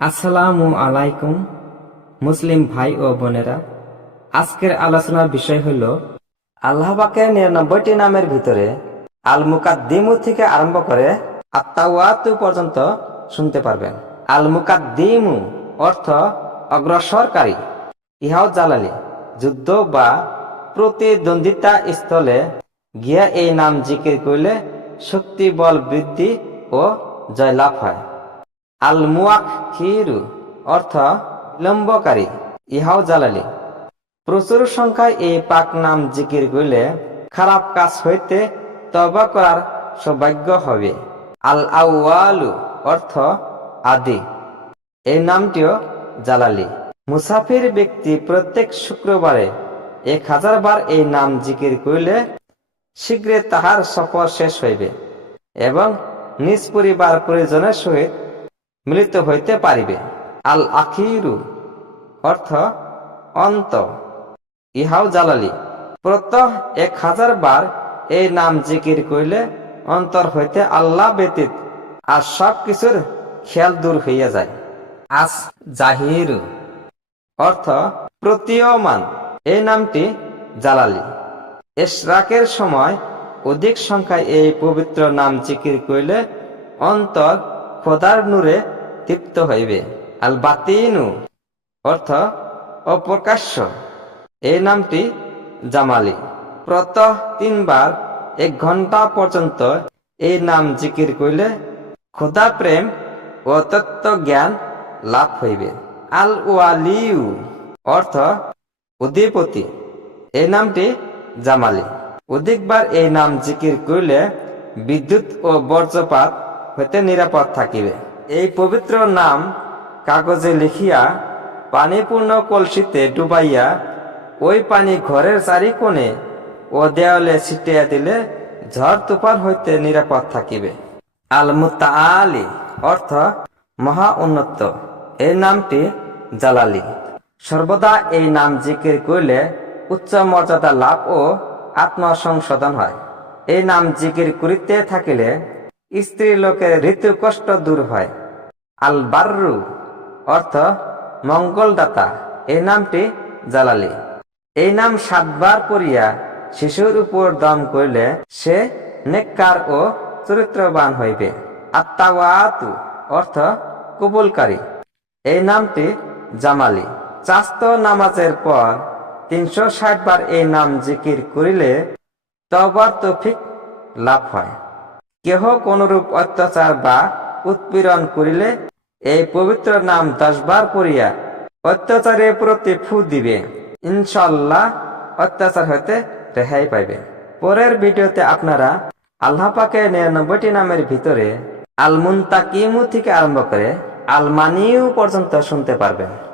আসসালামু আলাইকুম মুসলিম ভাই ও বোনেরা, আজকের আলোচনার বিষয় হল আল্লাহ পাকের 99টি নামের ভিতরে আল মুকাদ্দিমু থেকে আরম্ভ করে আত্তাওয়াতু পর্যন্ত শুনতে পারবেন। আল মুকাদ্দিমু অর্থ অগ্রসরকারী। ইহাও জালালি যুদ্ধ বা প্রতিদ্বন্দ্বিতা স্থলে গিয়া এই নাম জিকির করলে শক্তি বল বৃদ্ধি ও জয়লাভ হয়। আল মুআখিরু অর্থ বিলম্বকারী। ইহাও জালালি প্রচুর সংখ্যায় এই পাক নাম জিকির করলে খারাপ কাজ হইতে তওবা করার সৌভাগ্য হবে। আল আউয়ালু অর্থ আদি। এই নামটিও জালালি। মুসাফির ব্যক্তি প্রত্যেক শুক্রবারে 1000 বার এই নাম জিকির করিলে শীঘ্রে তাহার সফর শেষ হইবে এবং নিজ পরিবার পরিজনের সহিত মিলিত হইতে পারিবে। আল আখিরু অর্থ অন্ত। ইহাও জালালি প্রত্যহ 1000 বার এই নাম জিকির করিলে অন্তর হইতে আল্লাহ ব্যতীত আর সব কিছুর খেয়াল দূর হইয়া যায়। আস জাহিরু অর্থ প্রতীয়মান। এই নামটি জালালি। ইশরাকের সময় অধিক সংখ্যায় এই পবিত্র নাম জিকির করিলে অন্তর খোদার নূরে তৃপ্ত হইবে। আল বাতিনু অর্থ অপ্রকাশ্য। এই নামটি জামালি। প্রত্যহ 3 বার 1 ঘন্টা পর্যন্ত এই নাম জিকির করিলে খোদা প্রেম ও তত্ত্ব জ্ঞান লাভ হইবে। আল ওয়ালিউ অর্থ অধিপতি। এই নামটি জামালি। অধিকবার এই নাম জিকির করিলে বিদ্যুৎ ও বজ্রপাত হইতে নিরাপদ থাকিবে। এই পবিত্র নাম কাগজে লিখিয়া পানিপূর্ণ কলসিতে ডুবাইয়া ওই পানি ঘরের চারিকোণে ও দেওয়ালে ছিটিয়া দিলে ঝড় তুফান হইতে নিরাপদ থাকিবে। আল মুতাআলি অর্থ মহা উন্নত। এই নামটি জালালি। সর্বদা এই নাম জিকির করিলে উচ্চ মর্যাদা লাভ ও আত্মসংশোধন হয়। এই নাম জিকির করিতে থাকিলে স্ত্রী লোকের ঋতু কষ্ট দূর হয়। আল বাররু অর্থ মঙ্গলদাতা। এই নামটি জালালি। এই নাম 7 বার পড়িয়া শিশুর উপর দম করিলে সে নেককার ও চরিত্রবান হইবে। আত্তাওয়াতু অর্থ কবুলকারী। এই নামটি জামালি। চাস্ত নামাজের পর 360 বার এই নাম জিকির করিলে তওবার তৌফিক লাভ হয়। কেহ কোনরূপ অত্যাচার বা উৎপীড়ন করিলে এই পবিত্র নাম 10 বার পড়িয়া অত্যাচারের প্রতি ফু দিবে, ইনশাআল্লাহ অত্যাচার হইতে রেহাই পাইবে। পরের ভিডিওতে আপনারা আল্লাহ পাকের 99টি নামের ভিতরে আল মুনতাকিমু থেকে আরম্ভ করে আল মানিউ পর্যন্ত শুনতে পারবেন।